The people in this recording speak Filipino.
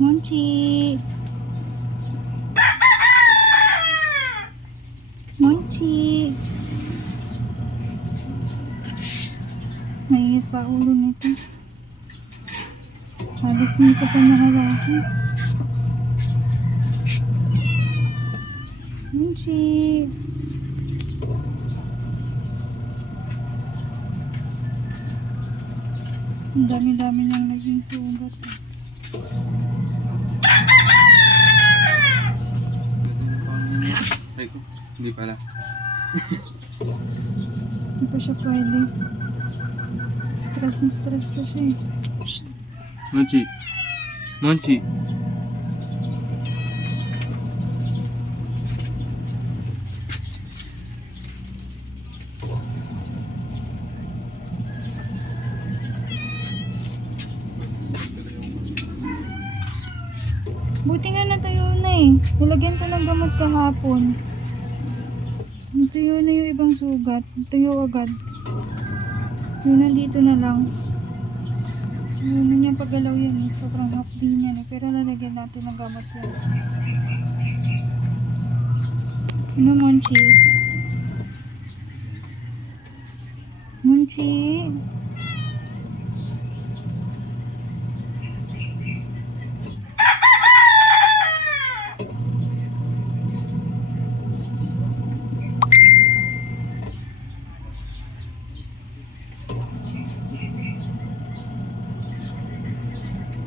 Monchi! Monchi! Mainit pa ulo nito. Halos hindi ko pa nakalakan. Monchi! Ang dami-dami niyang naging sugat. Ay ko, hindi pala. Hindi pa siya pwede. Stress na stress pa siya eh. Monchi. Monchi. Buti nga natuyo na eh. Nilagyan ko ng gamot kahapon. Natuyo na yung ibang sugat. Natuyo agad. Yung nandito na lang. Yun na niyang paggalaw yan eh. Sobrang hapdi niya eh. Pero nalagyan natin ng gamot yan. Ano, Monchi? Monchi?